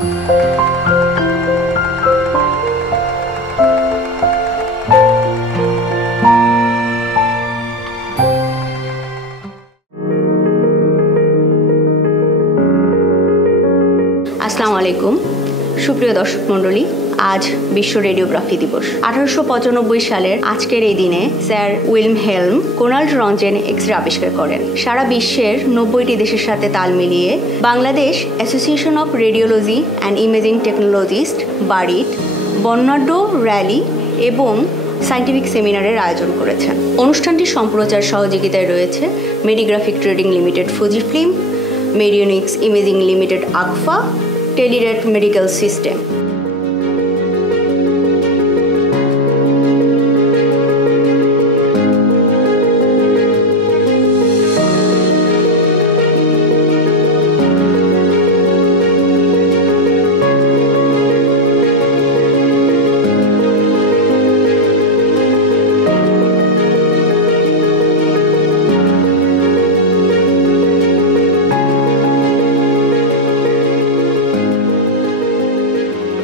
আসসালামু আলাইকুম সুপ্রিয় দর্শক মণ্ডলী, আজ বিশ্ব রেডিওগ্রাফি দিবস। 1895 সালের আজকের এই দিনে sir Wilhelm Conrad Roentgen X ray আবিষ্কার করেন। সারা বিশ্বের 90টি দেশের সাথে তাল মিলিয়ে Bangladesh association of radiology and imaging technologist বারিট বর্ণাঢ্য র্যালি এবং সায়েন্টিফিক সেমিনারের আয়োজন করেছেন। অনুষ্ঠানটির সম্প্রচার সহযোগিতায় রয়েছে মেডিগ্রাফিক ট্রেডিং লিমিটেড ফুজিফিল্ম, মেরিওনিক্স ইমেজিং লিমিটেড আকফা, টেলিরেট মেডিকেল সিস্টেম।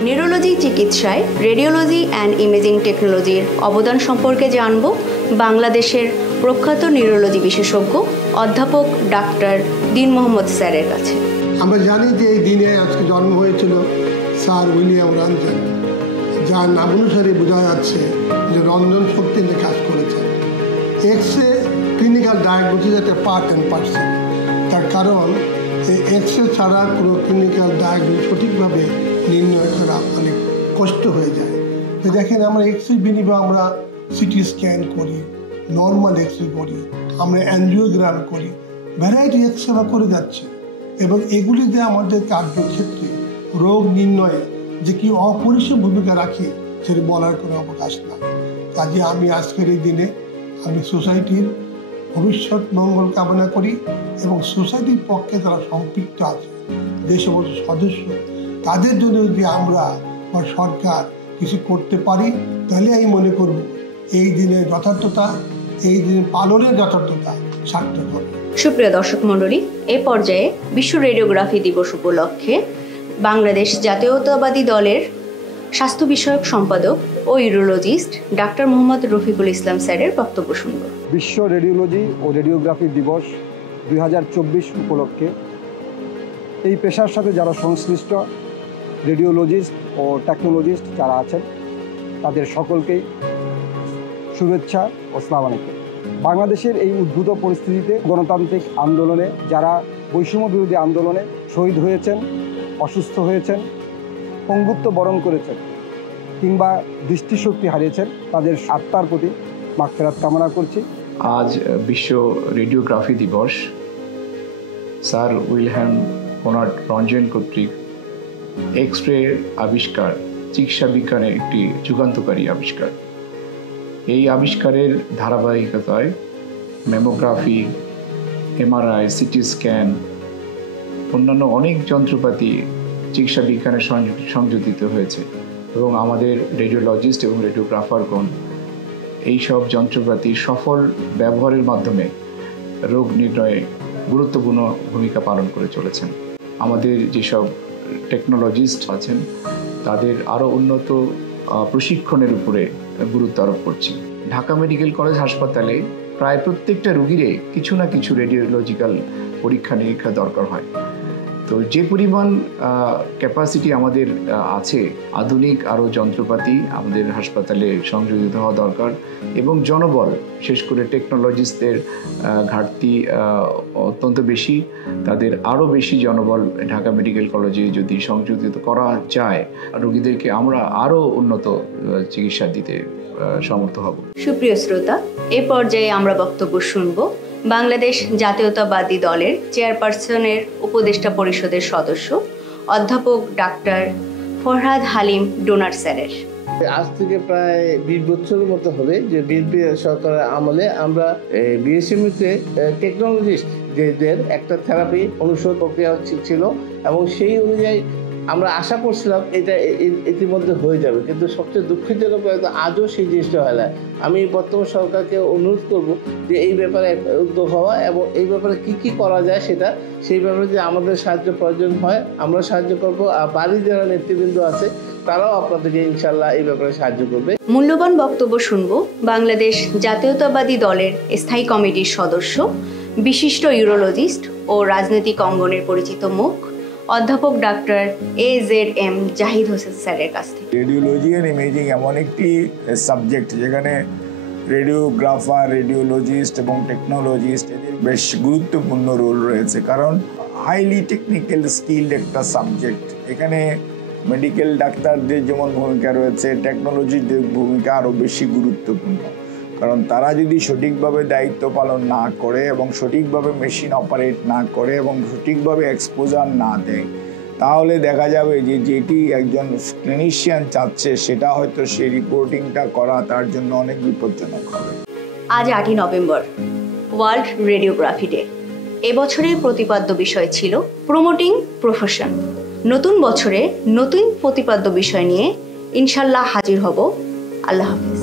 নিউরোলজি চিকিৎসায় রেডিওলজি অ্যান্ড ইমেজিং টেকনোলজির অবদান সম্পর্কে জানব বাংলাদেশের প্রখ্যাত নিউরোলজি বিশেষজ্ঞ অধ্যাপক ডাক্তার দীন মোহাম্মদ স্যারের কাছে। আমরা জানি যে এই দিনে আজকে জন্ম হয়েছিল স্যার উইলিয়াম রঞ্জন, যার নাম অনুসারে বোঝা যাচ্ছে যে রঞ্জন শক্তি নিয়ে কাজ করেছেন। এক্স-রে ক্লিনিক্যাল ডায়াগনোসিস একটা পার্ট অ্যান্ড পার্সন। তার কারণ এই এক্স-রে ছাড়া কোনো ক্লিনিক্যাল ডায়াগনোসিস সঠিকভাবে নির্ণয় করা অনেক কষ্ট হয়ে যায়। তো দেখেন, আমরা এক্স-রে বিনিময়ে আমরা সিটি স্ক্যান করি, নর্মাল এক্স-রে করি, আমরা অ্যাঞ্জিওগ্রাম করি, ভ্যারাইটি এক্স-রে করে যাচ্ছে এবং এগুলিতে আমাদের কার্যক্ষেত্রে রোগ নির্ণয়ে যে কি অপরিসীম ভূমিকা রাখে সেটা বলার কোনো অবকাশ নাই। কাজে আমি আজকের এই দিনে আমি সোসাইটির ভবিষ্যৎ মঙ্গল কামনা করি এবং সোসাইটির পক্ষে যারা সম্পৃক্ত আছে যে সমস্ত সদস্য, তাদের জন্য যদি আমরা বা সরকার কিছু করতে পারি তাহলে আমি মনে করব এই দিনের যথার্থতা, এই দিনের পালনের যথার্থতা সার্থক হবে। সুপ্রিয় দর্শক মণ্ডলী, এ পর্যায়ে বিশ্ব রেডিওগ্রাফি দিবস উপলক্ষে বাংলাদেশ জাতীয়তাবাদী দলের স্বাস্থ্য বিষয়ক সম্পাদক ও ইউরোলজিস্ট ডাক্তার মোহাম্মদ রফিকুল ইসলাম স্যারের বক্তব্য শুনব। বিশ্ব রেডিওলজি ও রেডিওগ্রাফি দিবস 2024 উপলক্ষে এই পেশার সাথে যারা সংশ্লিষ্ট রেডিওলজিস্ট ও টেকনোলজিস্ট যারা আছেন তাদের সকলকেই শুভেচ্ছা ও আসসালামু আলাইকুম। বাংলাদেশের এই উদ্ভূত পরিস্থিতিতে গণতান্ত্রিক আন্দোলনে যারা বৈষম্য বিরোধী আন্দোলনে শহীদ হয়েছেন, অসুস্থ হয়েছেন, পঙ্গুত্ব বরণ করেছেন কিংবা দৃষ্টিশক্তি হারিয়েছেন, তাদের আত্মার প্রতি মাগফিরাত কামনা করছি। আজ বিশ্ব রেডিওগ্রাফি দিবস। স্যার উইলহেলম কোনাল্ড রঞ্জেন কর্তৃক এক্স-রে আবিষ্কার চিকিৎসা বিজ্ঞানের একটি যুগান্তকারী আবিষ্কার। এই আবিষ্কারের ধারাবাহিকতায় ম্যামোগ্রাফি, এমআরআই, সিটি স্ক্যান, অন্যান্য অনেক যন্ত্রপাতি চিকিৎসা বিজ্ঞানের সংযোজিত হয়েছে এবং আমাদের রেডিওলজিস্ট এবং রেডিওগ্রাফারগণ এইসব যন্ত্রপাতির সফল ব্যবহারের মাধ্যমে রোগ নির্ণয়ে গুরুত্বপূর্ণ ভূমিকা পালন করে চলেছেন। আমাদের যেসব টেকনোলজিস্ট আছেন তাদের আরও উন্নত প্রশিক্ষণের উপরে গুরুত্ব আরোপ করছি। ঢাকা মেডিকেল কলেজ হাসপাতালে প্রায় প্রত্যেকটা রোগীরে কিছু না কিছু রেডিওলজিক্যাল পরীক্ষা নিরীক্ষা দরকার হয়। তো যে পরিমাণ ক্যাপাসিটি আমাদের আছে, আধুনিক আরও যন্ত্রপাতি আমাদের হাসপাতালে সংযোজিত হওয়া দরকার এবং জনবল, বিশেষ করে টেকনোলজিস্টদের ঘাটতি অত্যন্ত বেশি। তাদের আরও বেশি জনবল ঢাকা মেডিকেল কলেজে যদি সংযোজিত করা যায়, রোগীদেরকে আমরা আরও উন্নত চিকিৎসা দিতে সমর্থ হব। সুপ্রিয় শ্রোতা, এ পর্যায়ে আমরা বক্তব্য শুনব বাংলাদেশ জাতীয়তাবাদী দলের চেয়ারপারসনের উপদেষ্টা পরিষদের সদস্য অধ্যাপক ডাক্তার ফরহাদ হালিম ডোনার স্যারের। আজ থেকে প্রায় 20 বছরের মতো হবে যে বিএনপি সরকারের আমলে আমরা বিএসএমইতে টেকনোলজিস্ট যেদের একটা থেরাপি অনুষদ প্রক্রিয়া ছিল এবং সেই অনুযায়ী আমরা আশা করছিলাম এটা ইতিমধ্যে হয়ে যাবে, কিন্তু সবচেয়ে দুঃখজনক আজও সেই জিনিসটা হয় না। আমি বর্তমান সরকারকে অনুরোধ করব যে এই ব্যাপারে উদ্যোগ হওয়া এবং এই ব্যাপারে কি করা যায় সেই ব্যাপারে যে আমাদের সাহায্য প্রয়োজন হয় আমরা সাহায্য করব। আর বাড়ির যারা নেতৃবৃন্দ আছে তারাও আপনাদেরকে ইনশাল্লাহ এই ব্যাপারে সাহায্য করবে। মূল্যবান বক্তব্য শুনব বাংলাদেশ জাতীয়তাবাদী দলের স্থায়ী কমিটির সদস্য, বিশিষ্ট ইউরোলজিস্ট ও রাজনৈতিক অঙ্গনের পরিচিত মুখ অধ্যাপক ডাক্তার AZM জাহিদ হোসেন স্যারের কাছ থেকে। রেডিওলজি অ্যান্ড ইমেজিং এমন একটি সাবজেক্ট যেখানে রেডিওগ্রাফার, রেডিওলজিস্ট এবং টেকনোলজিস্ট এদের বেশ গুরুত্বপূর্ণ রোল রয়েছে, কারণ হাইলি টেকনিক্যাল স্কিল্ড একটা সাবজেক্ট। এখানে মেডিকেল ডাক্তারদের যেমন ভূমিকা রয়েছে, টেকনোলজিদের ভূমিকা আরও বেশি গুরুত্বপূর্ণ, কারণ তারা যদি সঠিকভাবে দায়িত্ব পালন না করে এবং সঠিকভাবে মেশিন অপারেট না করে এবং সঠিকভাবে এক্সপোজার না দেয়, তাহলে দেখা যাবে যে যেটি একজন ক্লিনিশিয়ান চাচ্ছে সেটা হয়তো সেই রিপোর্টিংটা করা তার জন্য অনেক বিপজ্জনক হবে। আজ 8ই নভেম্বর, ওয়ার্ল্ড রেডিওগ্রাফি ডে। এবছরের প্রতিপাদ্য বিষয় ছিল প্রমোটিং প্রফেশন। নতুন বছরে নতুন প্রতিপাদ্য বিষয় নিয়ে ইনশাল্লাহ হাজির হব। আল্লাহ হাফিজ।